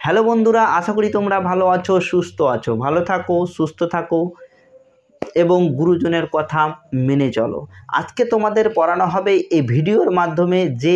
Hello বন্ধুরা, আশা করি তোমরা ভালো আছো, সুস্থ আছো। ভালো থাকো, সুস্থ থাকো এবং গুরুজনের কথা মেনে চলো। আজকে তোমাদের পড়ানো হবে এই ভিডিওর মাধ্যমে যে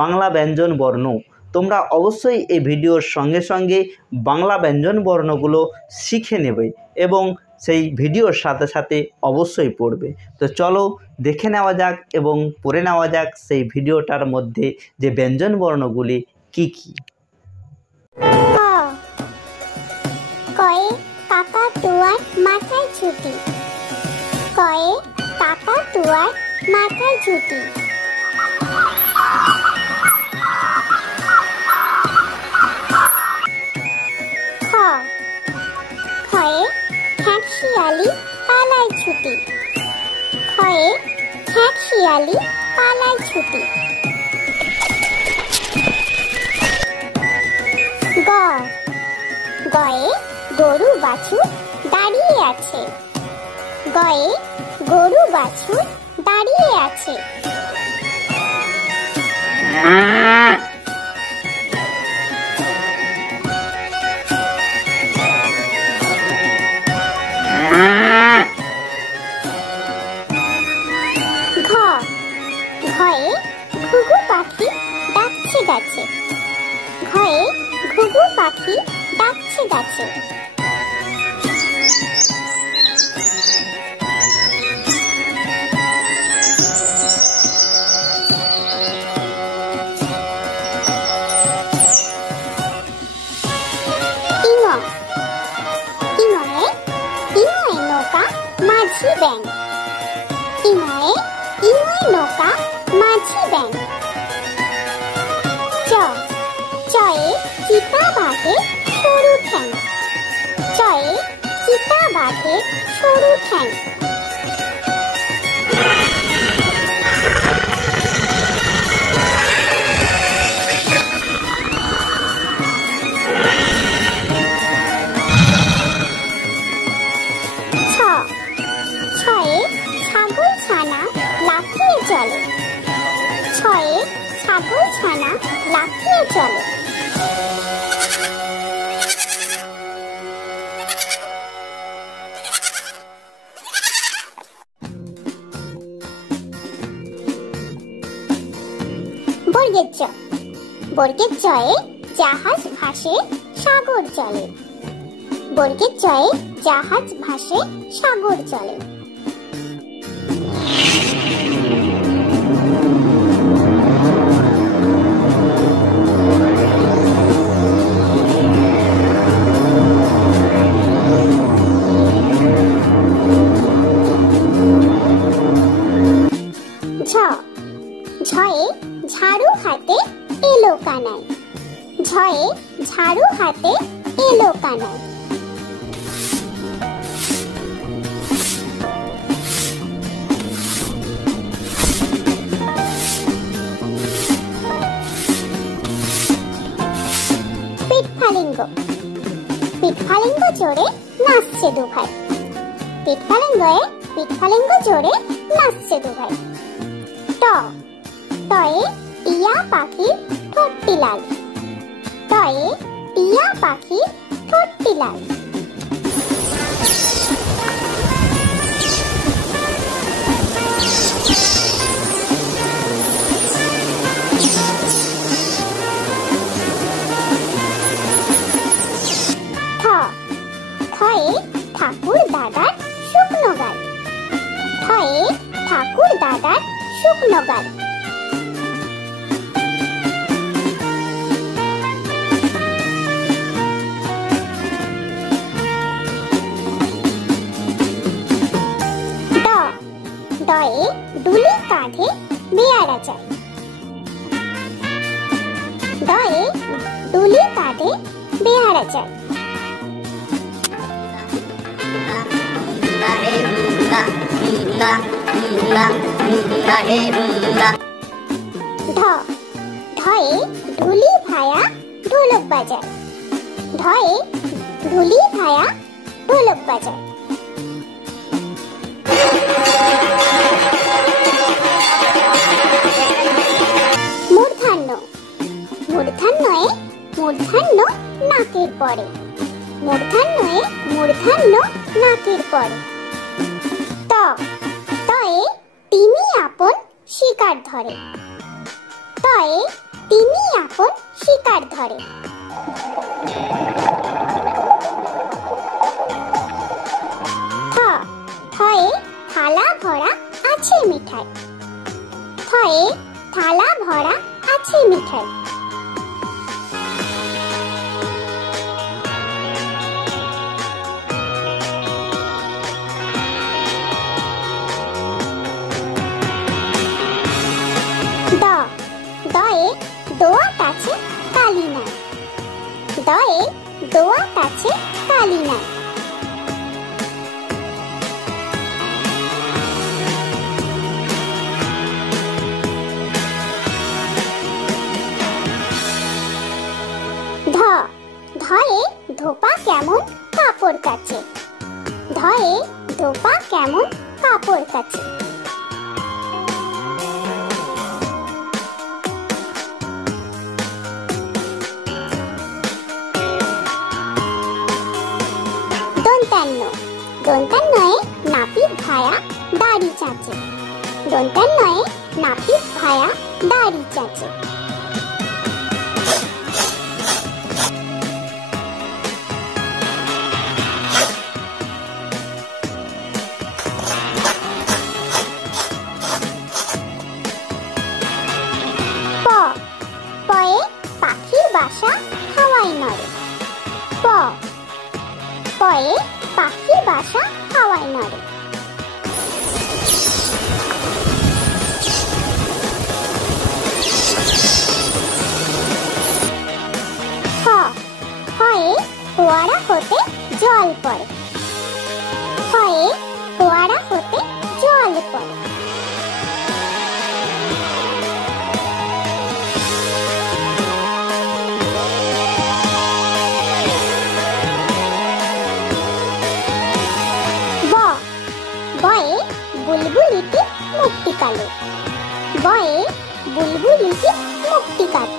বাংলা ব্যঞ্জন বর্ণ। তোমরা অবশ্যই এই ভিডিওর সঙ্গে সঙ্গে বাংলা ব্যঞ্জন বর্ণগুলো শিখে নেবে এবং সেই ভিডিওর সাথে সাথে অবশ্যই পড়বে। তো চলো দেখে নেওয়া যাক এবং পড়ে নেওয়া যাক সেই ভিডিওটার মধ্যে যে ব্যঞ্জন বর্ণগুলি কী কী। কয়ে কাকাতুয়ার মাথায় ছুটি, কয়ে কাকাতুয়ার মাথায় ছুটি। খ খয়ে খ্যাঁক শিয়ালি পালায় ছুটি, খয়ে খ্যাঁক শিয়ালি পালায় ছুটি। গ গয়ে গরু বাছুর দাঁড়িয়ে আছে, গয়ে গরু বাছুর দাঁড়িয়ে আছে। ঘ ঘয়ে ঘুঘু পাখি ডাকছে গাছে, ঘয়ে ঘুঘু পাখি ডাকছে গাছে। ইঙয়ে ইঙয়ে নৌকা মাঝি ব্যাং, ইঙয়ে ইঙয়ে নৌকা মাঝি ব্যাং। চ চয়ে চিতা বাঘে সরু ঠ্যাং, চয়ে চিতা বাঘে সরু ঠ্যাং। ছ ছয়ে ছাগল ছানা লাফিয়ে চলে, ছয়ে ছাগল ছানা লাফিয়ে চলে। বর্গের চ বর্গের চয়ে জাহাজ ভাসে সাগর চলে, বর্গের চয়ে জাহাজ ভাসে সাগর চলে। ঝ ঝয়ে ঝাড়ু হাতে এলো কানাই, ঝয়ে ঝাড়ু হাতে এলো কানাই। পিঠফালিঙ্গ পিঠফালিঙ্গ চড়ে নাচছে দুভাই, পিঠফালিঙ্গয়ে পিঠফালিঙ্গ চড়ে নাচছে দুভাই। ট টয়ে টিয়া পাখির ঠোঁটটি লাল, টয়ে টিয়া পাখির ঠোঁটটি লাল। থ থয়ে ঠাকুর দাদার শুকনো গাল, থয়ে ঠাকুর দাদার শুকনো গাল। ড ডয়ে দুলি কাঁধে বেয়ারা যায়, ডয়ে দুলি কাঁধে বেয়ারা যায়। ঢ ঢয়ে ঢুলি ভায়া ঢোলক বাজায়, ঢয়ে ঢুলি ভায়া ঢোলক বাজায়। মূর্ধন্য মূর্ধন্যয়ে মূর্ধন্য নাকের পরে। মূর্ধন্যে মূর্ধন্য নাকের পরে। ত তয়ে তিনি আপন শিকার ধরে। তয়ে তিনি আপন শিকার ধরে। থ থয়ে থালা ভরা আছে মিঠাই। থয়ে থালা ভরা আছে মিঠাই। দ দয়ে দোয়াত আছে কালি নাই। দয়ে দোয়াত আছে কালি নাই। ধ ধয়ে ধোপা কেমন কাপড় কাচে। ধয়ে ধোপা কেমন কাপড় কাচে। দন্তান্ন দন্তান্নয়ে নাপিত ভায়া দাড়ি চাচে। দন্তান্নয়ে নাপিত ভায়া দাড়ি চাচে। প পয়ে পাখির বাসা হাওয়ায় নড়ে। প পয়ে পাখির বাসা হাওয়ায় নড়ে। খ খয়ে ফোয়ারা হতে জল পড়ে। খয়ে ফোয়ারা হতে জল পড়ে। বয়ে বুলবুলিটি মুক্তি কালো। বয়ে বুলবুলিটি মুক্তি কালো।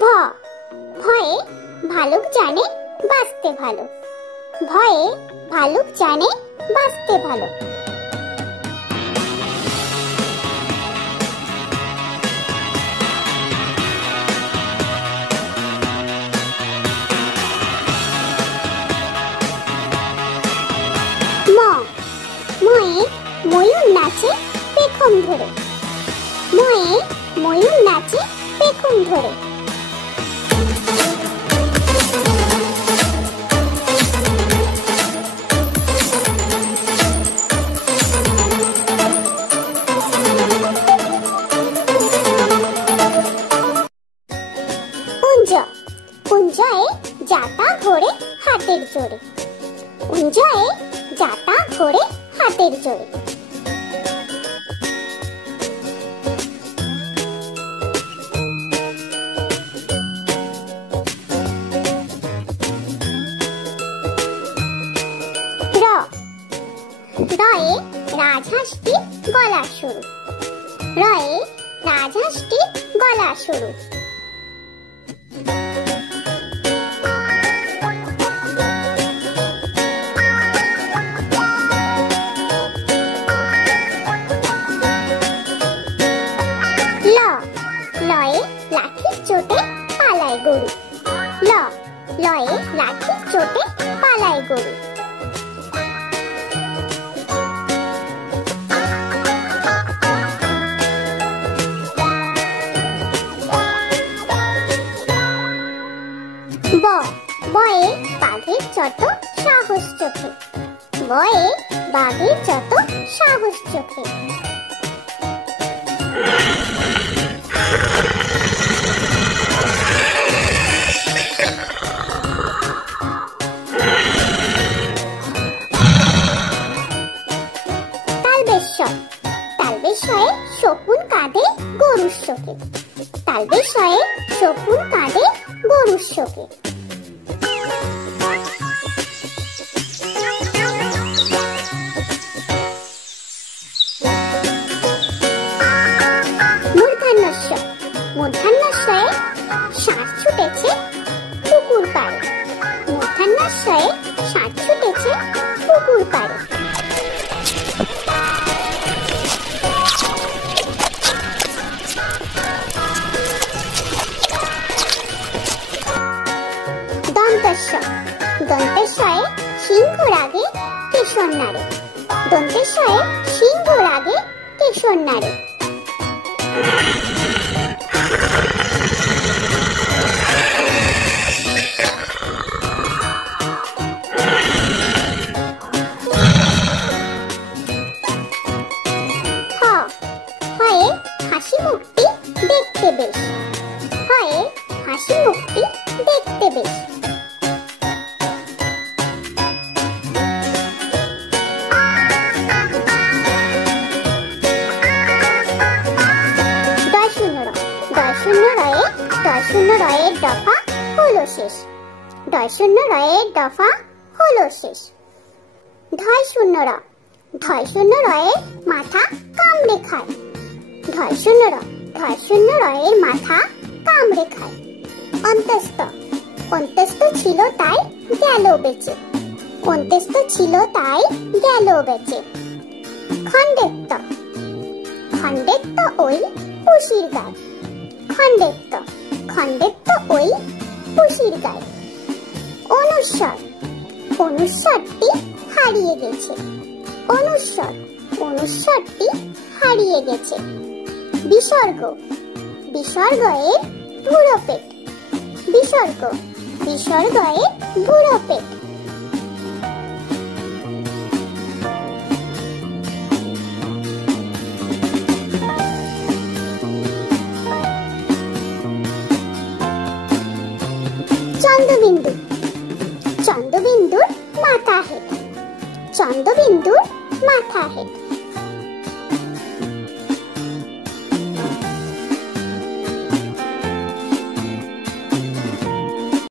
ভ ভয়ে ভালুক জানে বাঁচতে ভালো। ভয়ে ভালুক জানে বাঁচতে ভালো। ম ময়ে ময়ূর নাচে পেখম ধরে। ময়ে ময়ূর নাচে পেখম ধরে। কুঞ্জ কুঞ্জয়ে যাতা ঘোরে হাতের জোরে। কুঞ্জয়ে যাতা ঘোরে হাতের জোরে। র রয়ে রাজহাঁসটির গলা সরু। রয়ে রাজহাঁসটির গলা সরু। লয়ে লাঠির চোটে পালায় গরু। লয়ে লাঠির চোটে পালায় গরু। বয়ে বাঘের যত সাহস চোখে। বয়ে বাঘের যত সাহস চোখে। তালবেশয়ে শকুন কাঁদে গরুর শোকে। তালবেশয়ে শকুন কাঁদে গরুর শোকে। ছ কেশর নাড়ে। দন্তেশ্বয়ে সিংহ রাগে কেশর নাড়ে। হয়ে হাসি মুখটি দেখতে বেশ। হয়ে হাসি মুখটি দেখতে বেশ। শূন্য রয়ে দফা হলো শেষ। ডয় শূন্য রয়ে দফা হলো শেষ। ঢয় শূন্য রয়ে মাথা কামড়ে খায়। ঢয় শূন্য রয়ের মাথা কামড়ে খায়। অন্ত্যস্ত ছিল তাই গেল বেঁচে। অন্ত্যস্ত ছিল তাই গেল বেঁচে। খণ্ডেত্ব ওই পুষির গায়। খণ্ডেত্ব ওই পুষির গায়। অনুস্বরটি হারিয়ে গেছে। অনুস্বরটি হারিয়ে গেছে। বিসর্গের বুড়ো পেট। বিসর্গের বুড়ো পেট। চন্দ্রবিন্দুর মাথা হেঁট।